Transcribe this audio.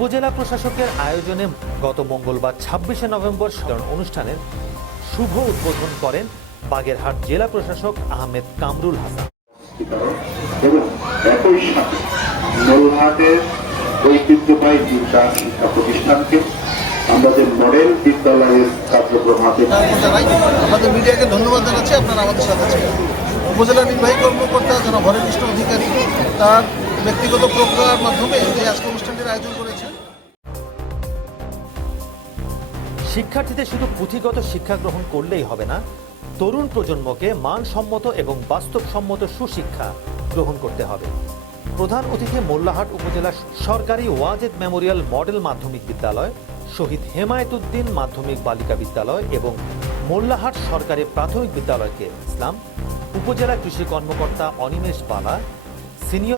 উপজেলা প্রশাসকের আয়োজনে গত মঙ্গলবার ছাব্বিশে নভেম্বর সাধারণ অনুষ্ঠানের শুভ উদ্বোধন করেন বাগেরহাট জেলা প্রশাসক আহমেদ কামরুল হাসান। বিতরণ এবং একই সাথে নলহাটের ঐতিহ্যবাহী তিনটা শিক্ষা প্রতিষ্ঠানকে আমাদের মডেল বিদ্যালয়ের কার্যক্রম হাতে আমাদের মিডিয়াকে ধন্যবাদ জানাচ্ছি আপনারা আমাদের সাথে উপজেলা নির্বাহী কর্মকর্তা যারা হরে কৃষ্ণ অধিকারী তার ব্যক্তিগত প্রক্রিয়ার মাধ্যমে এই আজকে অনুষ্ঠানটির আয়োজন করেছেন শিক্ষার্থীদের শুধু পুঁথিগত শিক্ষা গ্রহণ করলেই হবে না, তরুণ প্রজন্মকে মানসম্মত এবং বাস্তবসম্মত সুশিক্ষা গ্রহণ করতে হবে। প্রধান অতিথি মোল্লাহাট উপজেলা সরকারি ওয়াজেদ মেমোরিয়াল মডেল মাধ্যমিক বিদ্যালয়, শহীদ হেমায়তুদ্দিন মাধ্যমিক বালিকা বিদ্যালয় এবং মোল্লাহাট সরকারি প্রাথমিক বিদ্যালয়কে ইসলাম, উপজেলা কৃষি কর্মকর্তা অনিমেষ বালা, সিনিয়র